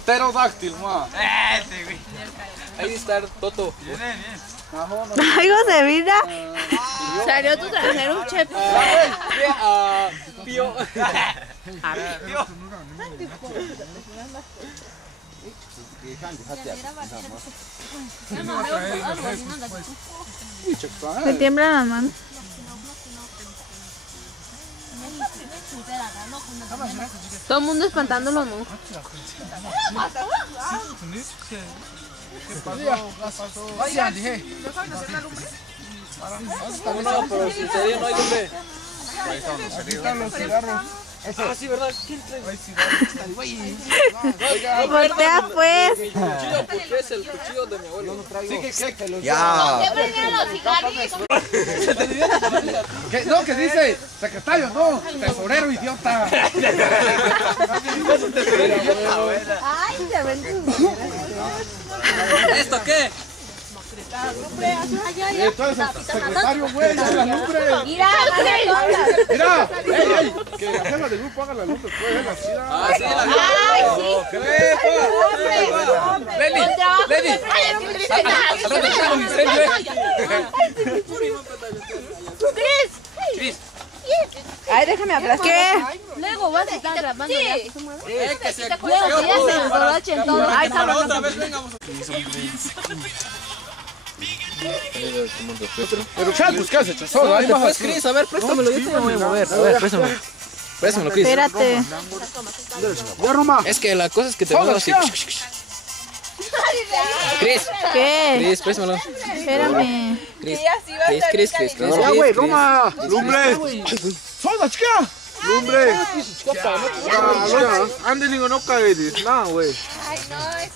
Pterodáctil, ma. Güey. Ahí está el Toto. Bien. Ay, Josefina. Salió tu trasero, chef. Pío. Me tiemblan las manos. Todo el mundo espantándolo, ¿no? No, pero si sería no hay lumbre. Aquí están los cigarros. Ah, sí, ¿verdad? ¿Quién trae? Voltea pues. Mi cuchillo, porque es el cuchillo de mi abuelo. Sí, que los Ya. ¿Qué prendieron los cigarrillos? No, que dice secretario, no, tesorero, idiota. Ay, ya ven. ¿Esto qué? Tú eres el secretario, güey, ya la lumbre. Mira, Mira, ey, que la jefa del grupo haga la lumbre, pues, la chida. Ah, sí, la ay, sí. ¿Qué Lenny, al rato tengo un incendio, Cris. Ay, déjame hablar. ¿Qué? Luego vas a estar grabando ya. Que se Luego que ya se emborrachen todos. Ay, para otra vez vengamos. Pero chat, pues, ¿qué haces, chazón? Ahí Después, vas a... Cris, a ver, préstamelo, yo te voy a mover. A ver, préstamelo. Préstamelo, Cris. Espérate. Ya, Roma. Es que la cosa es que te muevo así. Cris, ¿Qué? Cris, préstamelo. Espérame. Cris. Ya, güey, Roma. Lumbre. Soda, chica. Lumbre. Ande, no cae, güey. Ay, no, es...